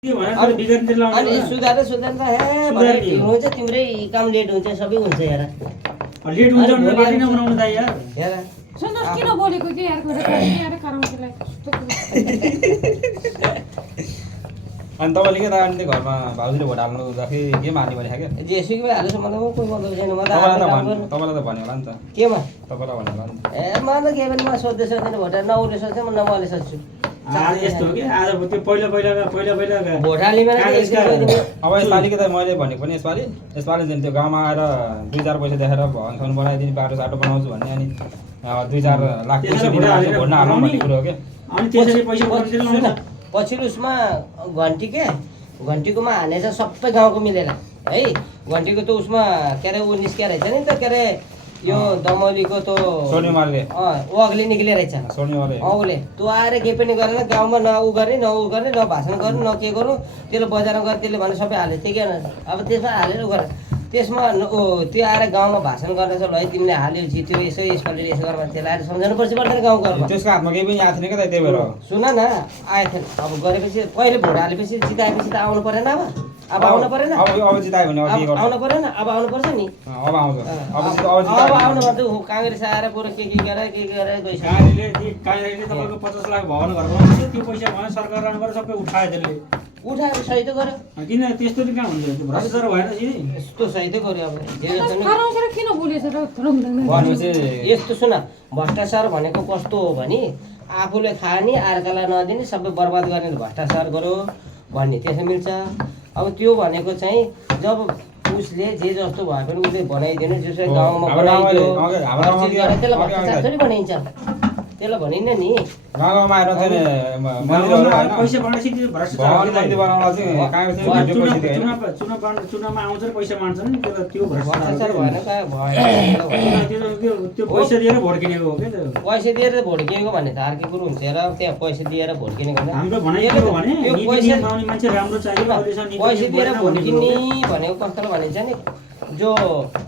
अनि सुधार हे भनेर हुन्छ तिम्रै काम लेट हुन्छ सबै हुन्छ यार लेट हुन्छ भने पार्टी नबनाउनु दाइ यार यार सुन्दर किन बोलेको के यार यार कराउँछलाई अनि तपाईँले के त अनि घरमा भाउजूले भोट हाल्नु जाँदाखेरि के मार्ने भने क्या जेसुकै भए हाल्छ मलाई कोही मतलब छैन म तपाईँलाई त भन्यो होला नि त केमा तपाईँलाई भन्यो होला नि त ए मलाई त के पनि म सोध्दै सोध्दैन भोट न उसले सोध्छ म न मैले सोध्छु आज यस्तो हो कि आज त्यो पहिला भोट हालिमा अब यसपालि के त मैले भनेको पनि यसपालि चाहिँ त्यो गाउँमा आएर 2-4 पैसा देखाएर भवन बनाइदिने बाटो साटो बनाउँछु भन्ने अनि 2-4 लाख पैसा दिएर भोट नहाल्नु भन्ने कुरो हो क्या अनि त्यसरी पैसा पर्दैन पछिल्लो उसमा घन्टीकोमा हानेछ सबै गाउँको मिलेर है घन्टीको त उसमा के अरे ऊ निस्किया रहेछ नि त के अरे यो दमौलीको त सोनिमाले अघिले निक्लिया रहेछ सोनिमाले औले त्यो आएर के पनि गरेन गाउँमा न उ गर्ने न भाषण गर्नु न के गर्नु त्यसले बजारमा गएर त्यसले भने सबै हाले त्यही के अब त्यसमा हालेर गर त्यसमा त्यो आएर गाउँमा भाषण गर्न छ ल तिमीले हाल्यो जित्यो यसो यसपालि यसो गर त्यसलाई आएर सम्झाउनु पर्छ पर्दैन गाउँ घरमा त्यसको हातमा केही पनि आएको थिएन क्या त्यही भएर सुन न आएको थिएन अब गरेपछि पहिले भोट हालेपछि जिताएपछि त आउनु परेन अब आउनु परेन अब जितायो भने अब के गर्छ आउनु परेन अब आउनु पर्छ नि अब आउँछ अब आउनु पर्छ काङ्ग्रेस आएर पुरो के गरेर गइसक्यो काङ्ग्रेसले तपाईँको 50 लाख भवन घर बनाउँछ त्यो पैसा भयो सरकार रानबाट सबै उठायो त्यसले उठाएर सही त गर्यो किन त्यस्तो चाहिँ कहाँ हुन्छ त्यो भ्रष्टाचार भएन नि यस्तो सही त गर्यो अब कराउँछ किन बोलेछ र भनेपछि यस्तो सुन भ्रष्टाचार भनेको कस्तो हो भने आफूले खाने अर्कालाई नदिने सबै बर्बाद गर्ने भ्रष्टाचार गर्यो भन्ने त्यसो मिल्छ अब त्यो भनेको चाहिँ जब उसले जे जस्तो भए पनि उसले बनाइदिनु जसरी गाउँमा बनाइदियो त्यसलाई भ्रष्टाचार थोरै बनाइन्छ त्यसलाई भनिन्न नि गाउँमा आएर पैसा बनाएपछि त्यो चुनावमा आउँछ पैसा मान्छन् नि त्यो भ्रष्टाचार भएन त्यो पैसा दिएर भोट किनेको हो क्या पैसा दिएर भोट किनेको भन्ने त अर्कै कुरो हुन्छ र त्यहाँ पैसा दिएर भोट किनेको हाम्रो भनाइ के हो भने पैसा पाउने मान्छे राम्रो चाहियो पैसा दिएर भोट किन्ने भनेको कस्तो भनिन्छ नि जो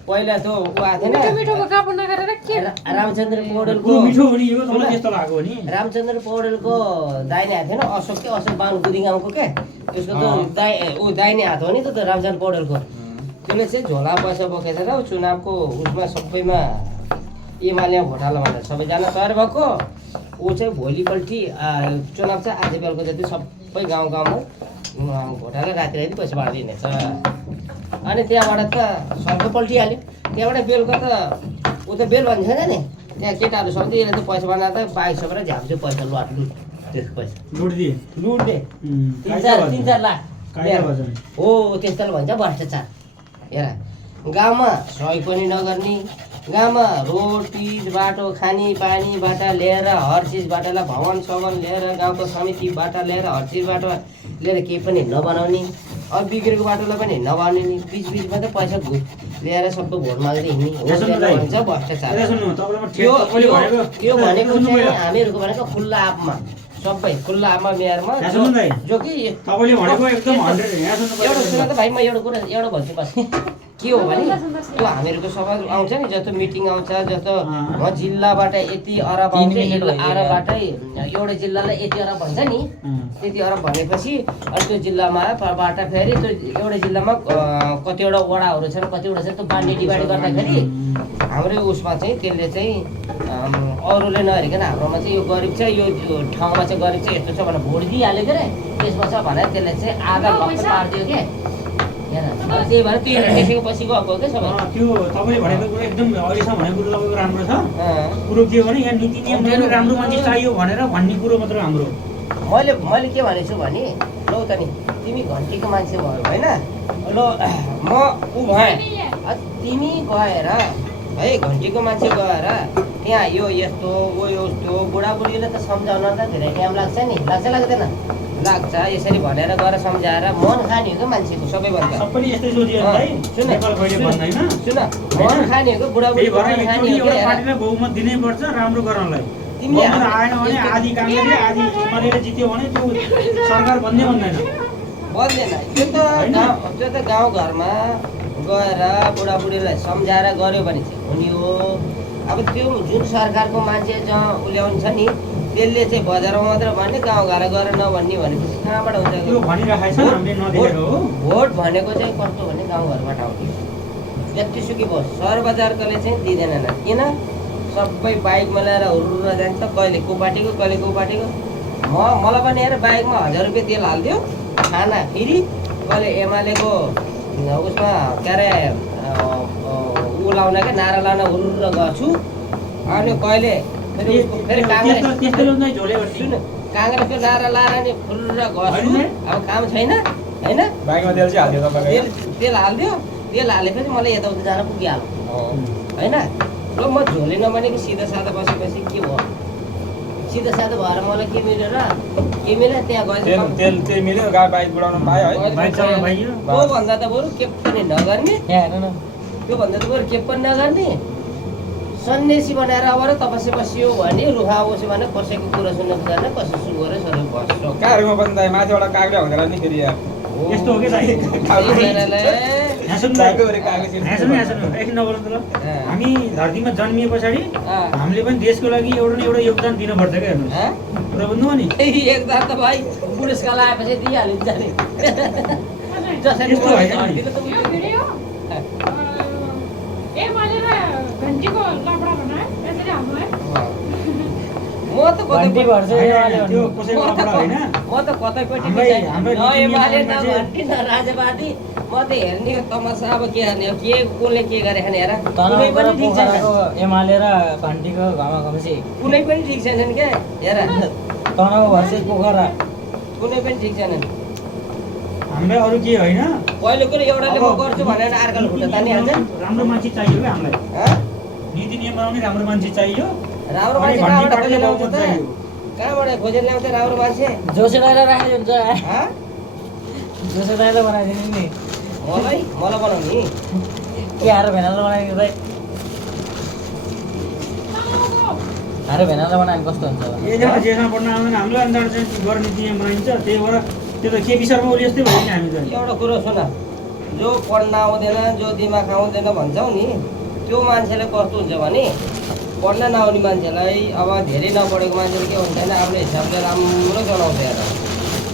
पहिला त उ आएको थिएन मिठोको कापड नगरेर के रामचन्द्र पौडेलको मिठो हुने यो मलाई त्यस्तो लाग्यो नि रामचन्द्र पौडेलको दाहिने हात थिएन अशोक बाहुन गुदिङ गाउँको क्या त्यसको त दाहिने हात हो नि त रामचन्द्र पौडेलको त्यसले चाहिँ झोला पैसा बोकेछ र चुनावको उसमा सबैमा एमालेमा भोट हाल्न भनेर सबैजना तयार भएको ऊ चाहिँ भोलिपल्टि चुनाव चाहिँ आज बेलुका जति सबै गाउँमा भोट हालेर राति पैसा बाँडिदिनेछ अनि त्यहाँबाट त सर्को पल्टिहाल्यो त्यहाँबाट बेलुका त ऊ त बेल भन्छ नि त्यहाँ केटाहरू सक्दै यसले त पैसा बनाएर त 2200 झ्याप्छु पैसा लुट त्यसको पैसा लुट दिए 3-4 लाख हो त्यस्तोले भन्छ भ्रष्टाचार हेर गाउँमा सहयोग पनि नगर्ने गाउँमा रोड पिच बाटो खाने पानीबाट लिएर हर चिजबाटलाई भवन सवन लिएर गाउँको समितिबाट लिएर हर चिजबाट लिएर केही पनि नबनाउने अब बिग्रेको बाटोलाई पनि नबनाउने बिचमा त पैसा ल्याएर सबै भोट माग्दै हिँड्ने भन्छ भ्रष्टाचार त्यो भनेको चाहिँ हामीहरूको भनेको खुल्ला आपमा सबै खुल्ला आपमा मेयरमा जो कि एउटा सुन त भाइ म एउटा भन्छु बस के हो भने त्यो हामीहरूको सभा आउँछ नि जस्तो मिटिङ आउँछ जस्तो म जिल्लाबाट यति अरब आउँछ अरबबाटै एउटा जिल्लालाई यति अरब भन्छ नि त्यति अरब भनेपछि अनि त्यो जिल्लामा बाट फेरि त्यो एउटा जिल्लामा कतिवटा वडाहरू छन् कतिवटा छ त्यो बाँडी डिभाइड गर्दाखेरि हाम्रो उसमा चाहिँ त्यसले चाहिँ अरूले नहेरिकन हाम्रोमा चाहिँ यो गरिब छ यो ठाउँमा चाहिँ गरिब छ यस्तो छ भनेर भोट दिइहाल्यो के अरे त्यसमा छ भनेर त्यसले चाहिँ आधा भक्त पारिदियो के त्यही भएर त्यो देखेको पछि गएको क्या सबै त्यो तपाईँले भनेको कुरो एकदम अहिलेसम्म भनेको कुरो तपाईँको राम्रो छ कुरो के हो भने यहाँ नीति नियम राम्रो मान्छे चाहियो भनेर भन्ने कुरो मात्र हाम्रो मैले के भनेको छु भने लौ त नि तिमी घन्टीको मान्छे भयो होइन ल म ऊ भएँ तिमी गएर है घन्टीको मान्छे गएर त्यहाँ यो यस्तो ओ यस्तो बुढाबुढीले त सम्झाउन त धेरै टाइम लाग्छ नि लाग्दैन लाग्छ यसरी भनेर गएर सम्झाएर मन खाने हो क्या मान्छेको सबैभन्दा सबैले यस्तै सोचियो सुन मन खाने हो क्या बुढाबुढी पार्टीलाई बहुमत दिनै पर्छ राम्रो गर्नलाई तिमीले आएन भने आधी काङ्ग्रेसले आधी एमालेले जित्यो भने त्यो सरकार बन्दैन त्यो त गाउँघरमा गएर बुढाबुढीलाई सम्झाएर गऱ्यो भने चाहिँ हुने हो अब त्यो जुन सरकारको मान्छे जहाँ ल्याउँछ नि त्यसले चाहिँ बजारमा मात्र भन्ने गाउँघर गएर नभन्ने भनेपछि कहाँबाट हुन्छ त्यो भनिराखेको छ हामीले नदेखेको हो। भोट भनेको चाहिँ कस्तो भने गाउँघरबाट आउने जतिसुकै भयो सहर बजारकोले चाहिँ दिँदैनन् किन सबै बाइकमा ल्याएर हुर्र जान्छ कहिले को पार्टीको कहिले को पार्टीको मलाई पनि हेर बाइकमा 1000 रुपियाँ तेल हालिदियो खाना फेरि कहिले एमालेको उसमा के अरे ऊ लाउन क्या नारा लाउन हुर्र गछु अनि कहिले फेरि काङ्ग्रेसको नारा लाएर नि फुर्र गछु अब काम छैन होइन बाइकमा तेल चाहिँ हाल्दियो तपाईँको तेल हालिदियो तेल हालेपछि मलाई यताउता जान पुगिहाल्यो होइन र म झोले नबनेको सिधा साधा बसेपछि के भयो सिधा साधा भएर मलाई के मिल्यो त्यहाँ गएछ तेल चाहिँ मिल्यो गाडी बाइक बुढाउनु पायो है बाइक चलाउनु पाइयो। त्योभन्दा त बरु के पनि नगर्ने त्योभन्दा त बरु के पनि नगर्ने सन्यासी बनाएर अब तपस्या बसियो भने रुखा बस्यो भने कसैको कुरा सुन्न जाने कसै सु गरेर सबै बस्छ कागमा पनि त माथिबाट कागले हुँदैन नि फेरि यार यस्तो हो कि एकछिन नबोल्नु त ल। हामी धरतीमा जन्मिए पछाडि हामीले पनि देशको लागि एउटा न एउटा योगदान दिनुपर्छ क्या हेर्नुहोस् कुरा बुझ्नु हो नि। एकजना त भाइ पुरस्कार आएपछि दिइहालिन्छ नि जसरी यस्तो होइन नि। यो भिडियो एमालेर घन्टीको लपडा बनायो यसरी हाम्रो है म त कतै त्यो कसैको लफडा होइन। म त कतैपट्टि हाम्रो एमाले न घन्टी न राजवादी म त हेर्ने तमासा अब के हेर्ने हो के कसले के गरे खाने हेर कुनै पनि ठिक छैन एमाले र घन्टीको घामा घमसी कुनै पनि ठिक छैनन् क्या हेर तनाउ भर्सेस पोखरा कुनै पनि ठिक छैनन् हामीलाई अरू के होइन पहिलो कुरो एउटाले म गर्छु भनेर अर्काले खुट्टा तानिहाल्छ राम्रो मान्छे चाहियो क्या हामीलाई। हँ? नीति नियम बनाउने राम्रो मान्छे चाहियो। राम्रो अनि मान्छे घन्टी कहाँबाट पार्टीले खोजेर ल्याउँछ बहुमत त चाहियो। कहाँबाट खोजेर ल्याउँछ राम्रो मान्छे जोसेलाई राखेको हुन्छ हँ? जोसेलाई बनाइदिनु नि मलाई बनाउने के हार भेनालाई बनाइदिनु भाइ हार भेनालाई बनायो कस्तो हुन्छ एकजना जेसँग पढ्न आउँदैन हाम्रो अन्दाज चाहिँ गर्ने नीति नियम बनाइन्छ त्यही भएर त्यो त केपी शर्मा ओली जस्तै भयो नि हामी त। एउटा कुरो सुन जो पढ्न आउँदैन जो दिमाग आउँदैन भन्छौ नि त्यो मान्छेलाई कस्तो हुन्छ भने पढ्न नआउने मान्छेलाई अब धेरै नपढेको मान्छेले के हुन्छ भने आफ्नो हिसाबले राम्रो चलाउँछ हेर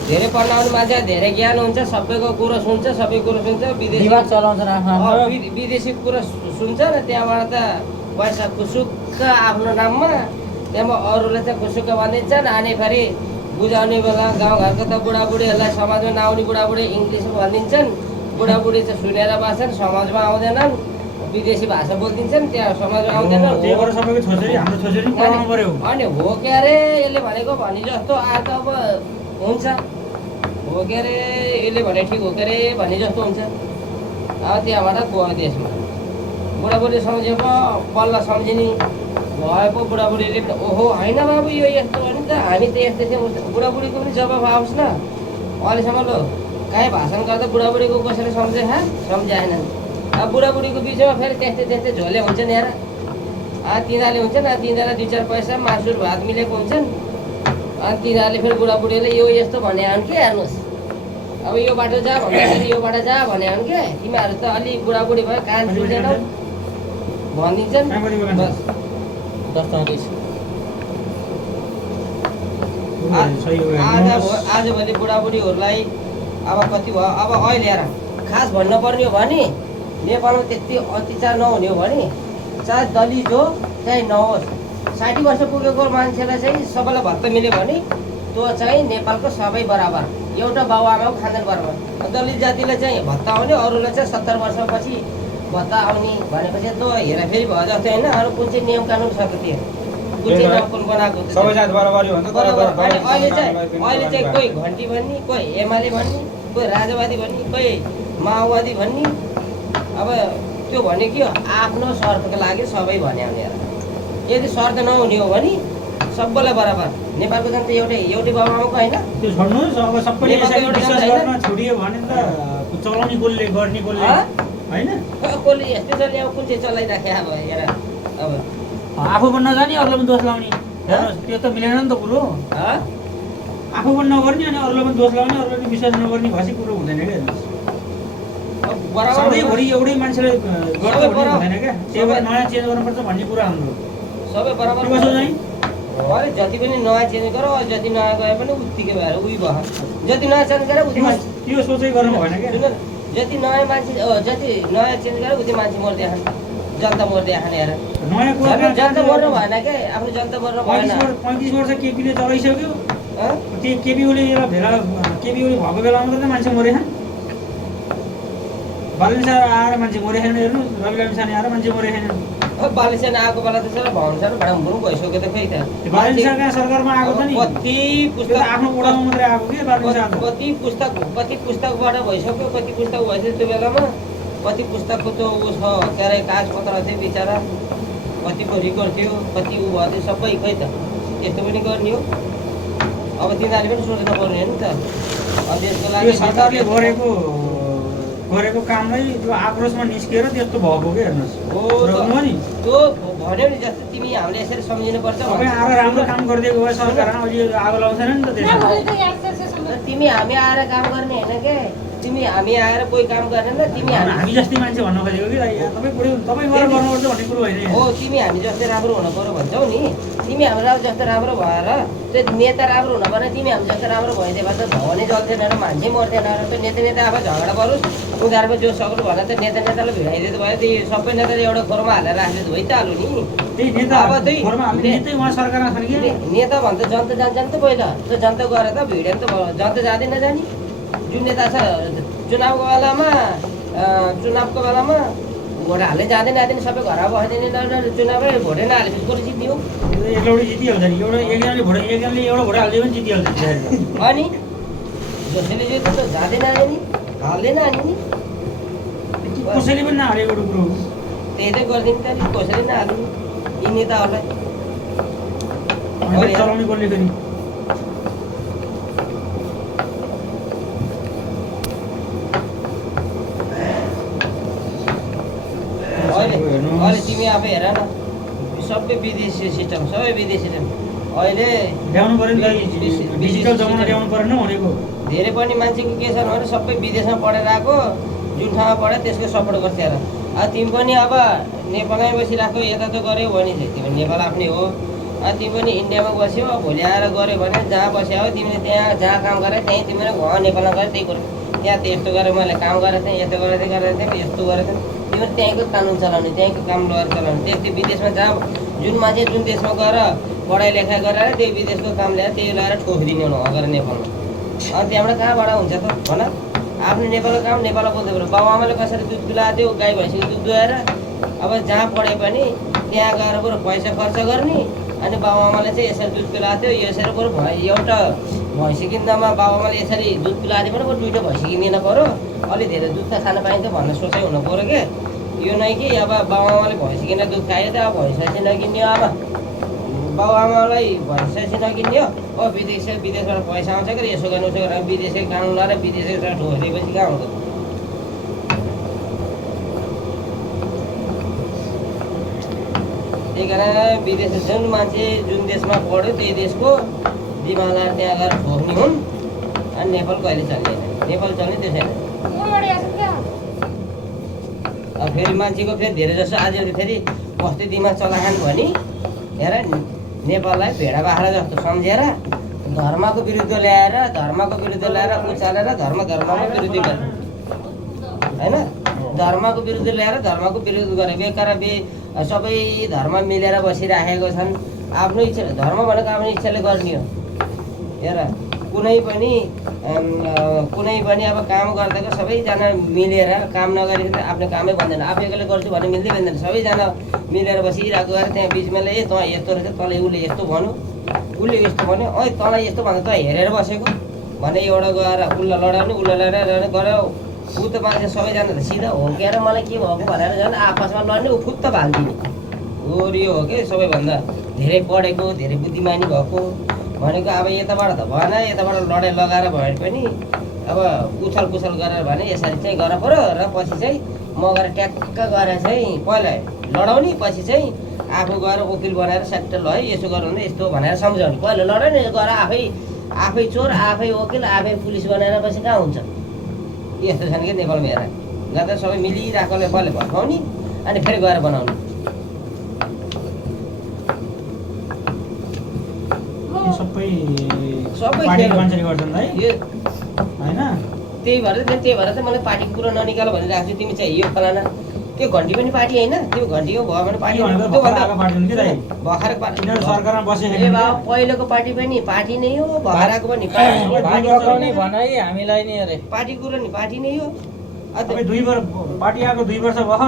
धेरै पढ्न आउने मान्छे धेरै ज्ञान हुन्छ सबैको कुरो सुन्छ सबै कुरो सुन्छ दिमाग चलाउँछन् आफ्नो विदेशी कुरो सुन्छ र त्यहाँबाट त पैसा खुसुक्क आफ्नो नाममा त्यहाँमा अरूले चाहिँ खुसुक्क भनिदिन्छन् अनि फेरि बुझाउने बेला गाउँघरको त बुढाबुढीहरूलाई समाजमा नआउने बुढाबुढी इङ्ग्लिस भनिदिन्छन् बुढाबुढी चाहिँ सुनेर बस्छन् समाजमा आउँदैनन् विदेशी भाषा बोलिदिन्छन् त्यहाँ समाजमा आउँदैनन् त्यही भएर सबैको छोरी हाम्रो छोरी पढाउनु पर्यो। अनि हो के अरे यसले भनेको भने जस्तो आज त अब हुन्छ हो के अरे यसले भने ठिक हो के अरे भने जस्तो हुन्छ अब त्यहाँबाट गयो देशमा बुढाबुढी सम्झेको बल्ल सम्झिने भए पो बुढाबुढीले ओहो होइन बाबु यो यस्तो हो नि त हामी त यस्तै थियौँ बुढाबुढीको पनि जवाब आओस् न अहिलेसम्म लो काहीँ भाषण गर्दा बुढाबुढीको कसैले सम्झे सम्झाएनन् अब बुढाबुढीको बिचमा फेरि त्यस्तै झोले हुन्छन् हेर तिनीहरूले हुन्छन् तिनीहरूलाई 2-4 पैसा मासुर भात मिलेको हुन्छन् अनि तिनीहरूले फेरि बुढाबुढीले यो यस्तो भने आउन् के हेर्नुहोस् अब यो बाटो जा भन्दाखेरि यो बाटो जा भने आउन् के तिमीहरू त अलि बुढाबुढी भयो कान सुन्दैनौ भनिदिन्छन् बस आजभोलि बुढाबुढीहरूलाई अब कति भयो अब अहिले हेर खास भन्नुपर्ने हो भने नेपालमा त्यति अत्याचार नहुने हो भने चाहे दलित हो चाहे नहोस् 60 वर्ष पुगेको मान्छेलाई चाहिँ सबैलाई भत्ता मिल्यो भने त्यो चाहिँ नेपालको सबै बराबर एउटा बाबुआमाको खाँदैन बराबर दलित जातिलाई चाहिँ भत्ता आउने अरूलाई चाहिँ 70 वर्षपछि भत्ता आउने भनेपछि त्यो हेराफेरि भयो जस्तो होइन अरू कुन चाहिँ नियम कानुन छ त्यो कुन चाहिँ नाम बनाएको सबै जात बराबर हो भने त अहिले चाहिँ कोही घन्टी भन्ने कोही एमाले भन्ने कोही राजवादी भन्ने कोही माओवादी भन्ने अब त्यो भने के हो आफ्नो स्वार्थको लागि सबै भने आउने यदि स्वार्थ नहुने हो भने सबैलाई बराबर नेपालको जनता एउटै बाबुआमाको होइन त्यो छोड्नुहोस् अब सबैले यसरी विश्वास गर्न छोडियो भने त चलाउने कसले गर्ने कसले होइन कसले यस्तो चले अब कुन चाहिँ चलाइराखे अब हेर अब आफू पनि नजाने अरूलाई पनि दोष लाउने हेर्नुहोस् त्यो त मिलेन नि त कुरो आफू पनि नगर्ने अनि अरूलाई पनि दोष लाउने अरूलाई पनि विश्वास नगर्ने भएपछि कुरो हुँदैन क्या हेर्नुहोस् सधैँभरि एउटै मान्छेले गर्दा हुँदैन क्या त्यही भएर नयाँ चेन्ज गर्नुपर्छ भन्ने कुरा हाम्रो सबै बराबर कसो चाहिँ अरे जति पनि नयाँ चेन्ज गर जति नयाँ गए पनि उत्तिकै भएर उही भयो जति नयाँ चेन्ज गरे उति मान्छे त्यो सोचै गर्नु भएन क्या सुन न, जति नयाँ मान्छे जति नयाँ चेन्ज गरे उति मान्छे मर्दै खाने जनता मर्दै खाने हेर नयाँ कुरा जनता मर्नु भएन क्या आफ्नो जनता मर्नु भएन 35 वर्ष केपीले चलाइसक्यो हँ? त्यो केपी ओली भेला केपी ओली भएको बेलामा मात्रै त मान्छे मरे बालुसार आएर मान्छे मरे छैन हेर्नु रवि लामिछाने आएर मान्छे मरे छैन बालेसेना आएको बेला त सर भवन भडामभुङ भइसक्यो त खै त बालुसार कहाँ सरकारमा आएको छ नि कति त्यो पुस्तक आफ्नो ओडामा मात्रै आएको के बालुसार कति पुस्तकबाट भइसक्यो कति पुस्तक भइसक्यो त्यो बेलामा कति पुस्तकको त ऊ छ के अरे कागजपत्र थियो बिचरा कतिको रिकर्ड थियो कति ऊ भयो थियो सबै खै त यस्तो पनि गर्ने हो अब तिनीहरूले पनि सोच्नु पर्ने हो नि त अब त्यसको त्यो लागि सरकारले गरेको कामलाई त्यो आक्रोशमा निस्किएर त्यस्तो भएको के हेर्नुहोस् हो हो नि त्यो भन्यो नि जस्तो तिमी हामीले यसरी सम्झिनुपर्छ तपाईँ आएर राम्रो काम गरिदिएको भए सरकारमा अहिले आगो लाउँदैन नि त त्यसमा तिमी हामी आएर काम गर्ने होइन के तिमी हामी आएर कोही काम गरेन तिमी हामी जस्तै मान्छे भन्नु खोजेको कि तपाईँ गएर गर्नुपर्छ भन्ने कुरो होइन हो तिमी हामी जस्तै राम्रो हुनु पर्यो भन्छौ नि तिमी हाम्रो जस्तो राम्रो भएर त्यो नेता राम्रो हुन पर्ने तिमी हामी जस्तो राम्रो भइदियो भने त भवनै जल्थेन र मान्छे मर्थेन र त्यो नेता आफै झगडा गरोस् उनीहरूमा जो सक्नु भने त नेतालाई भिडाइदिएको भयो त्यही सबै नेताले एउटा खोरमा हालेर राखिदिएको भइहाल्यो नि त्यही नेता अब त्यही घरमा हामीले नेतै उहाँ सरकारमा छन् कि नेता भन्छ जनता जान्छ नि त पहिला त्यो जनता गएर त भिड्यो नि त जनता जाँदैन जाने जुन नेता छ चुनावको बेलामा भोट हाल्दै जाँदैन सबै घर बस्दैन चुनावै भोटै नहालेपछि कसले जित्ने हो एकलौटी जितिहाल्छ नि एकजनाले एउटा भोट हाल्दै पनि जितिहाल्छ अनि जसले जित्छ त जाँदैन आयो नि हाल्दैन हाल्ने नि कसैले पनि नहालेको एउटा कुरो त्यही त गरिदिनु त नि कसैले नहाल्नु यी नेताहरूलाई चलाउने कसले फेरि अहिले तिमी आफै हेर न सबै विदेशी सिस्टम सबै विदेशी सिस्टम अहिले ल्याउनु पऱ्यो नि डिजिटल जमाना ल्याउनु परेन भनेको धेरै पनि मान्छेको के छ भने सबै विदेशमा पढेर आएको जुन ठाउँमा पढ्यो त्यसको सपोर्ट गर्छ हेर तिमी पनि अब नेपालमै बसिरहेको यता त गऱ्यौ भने चाहिँ तिमी नेपाल आफ्नै हो तिमी पनि इन्डियामा बस्यौ भोलि आएर गऱ्यो भने जहाँ बस्यो हो तिमीले त्यहाँ जहाँ काम गरे त्यहीँ तिमीले नेपालमा गऱ्यो त्यही कुरो त्यहाँ त यस्तो गरेर मैले काम गरेको थिएँ यस्तो गरेर थिएँ यस्तो गरेको थिएँ तिमीले त्यहीँको कानुन चलाउने त्यहीँको काम लगेर चलाउने त्यस्तै विदेशमा जहाँ जुन मान्छे जुन देशमा गएर पढाइ लेखाइ गरेर त्यही विदेशको काम ल्याएर त्यही लगाएर ठोकिदिने हो अगर नेपालमा अनि त्यहाँबाट कहाँबाट हुन्छ त भन आफ्नो नेपालको काम नेपालमा बोल्दै पऱ्यो बाउ आमाले कसरी दुध पिलाएको थियो गाई भैँसीको दुध दुहाएर अब जहाँ पढे पनि त्यहाँ गएर बरु पैसा खर्च गर्ने अनि बाउ आमाले चाहिँ यसरी दुध पिलाएको थियो यसरी बरु एउटा भैँसी किन्दामा बाउ आमाले यसरी दुध पिलाएको पनि बरु दुइटा भैँसी किनिदिन पऱ्यो अलि धेरै दुध त खान पाइन्छ भन्ने सोचाइ हुनु पऱ्यो क्या यो नै कि अब बाउ आमाले भैँसी किनेर दुध खायो त अब भैँसा चाहिँ नकिन्ने अब बाउ आमालाई भैँसा चाहिँ नकिन्ने हो विदेशबाट पैसा आउँछ कि यसो गर्नु उसो गरेर विदेशी कानुन लगाएर विदेशी ठोकिदिएपछि कहाँ हुन्छ त्यही कारण विदेश जुन मान्छे जुन देशमा पढ्यो त्यही देशको दिमागलाई त्यहाँ गएर ठोक्ने हुन् अनि नेपाल कहिले चल्दैन नेपाल चल्ने त्यो छैन अब फेरि मान्छेको फेरि धेरै जसो आज फेरि बस्ती दिमाग चलाखान भने हेर नेपाललाई भेडा बाख्रा जस्तो सम्झेर धर्मको विरुद्ध ल्याएर उचालेर धर्मको विरुद्ध गरे होइन धर्मको विरुद्ध ल्याएर धर्मको विरुद्ध गरे बेकार सबै धर्म मिलेर बसिराखेको छन् आफ्नो इच्छा धर्म भनेको आफ्नो इच्छाले गर्ने हो हेर कुनै पनि अब काम गर्दाको सबैजना मिलेर काम नगरेको त आफ्नो कामै बन्दैन आफू एक्लै गर्छु भने मिल्दै मिल्दैन सबैजना मिलेर बसिरहेको गएर त्यहाँ बिचमा ए तँ यस्तो रहेछ तँले उसले यस्तो भन्यो उसले यस्तो भन्यो ऐ तँलाई यस्तो भन्दा त हेरेर बसेको भने एउटा गएर उसलाई लडाउने गऱ्यो ऊ त मान्छे सबैजना त सिधा हो क्या र मलाई के भएको भनेर झन् आपसमा लड्ने ऊ फुत्त भाल्दिने यो हो कि सबैभन्दा धेरै पढेको धेरै बुद्धिमानी भएको भनेको अब यताबाट त भएन यताबाट लडाइँ लगाएर भए पनि अब उछल पुछल गरेर भने यसरी चाहिँ गर पऱ्यो र पछि चाहिँ म गएर ट्याक्क गरेर चाहिँ पहिला लडाउने पछि चाहिँ आफू गएर वकिल बनाएर सट्ट ल है यसो गर्नु भने यस्तो भनेर सम्झाउने पहिला लडाउने गएर आफै चोर आफै वकिल आफै पुलिस बनाएर पछि कहाँ हुन्छ यस्तो छन् कि नेपालमा हेर जहाँ सबै मिलिरहेकोले कसले भर्काउने अनि फेरि गएर बनाउने त्यो सबै सबै पार्टीको खेल। मान्छेले गर्छन् है यो होइन त्यही भएर चाहिँ मलाई पार्टीको कुरो ननिकाल भनिरहेको छु। तिमी चाहिँ यो फलाना त्यो घन्टी पनि पार्टी होइन, त्यो घन्टीको भयो भने पार्टी भनेको त्यो भन्दा भर्खर आएको पार्टी हुन् कि दाइ भर्खरको पार्टी यिनीहरू सरकारमा बसेको ए बाबा पहिलोको पार्टी पनि पार्टी नै हो, भर्खरको पनि पार्टी नै हो। भाग लगाउने भन है हामीलाई नि अरे पार्टी कुरो नि पार्टी नै हो। तपाईँ 2 वर्ष पार्टी आएको 2 वर्ष भयो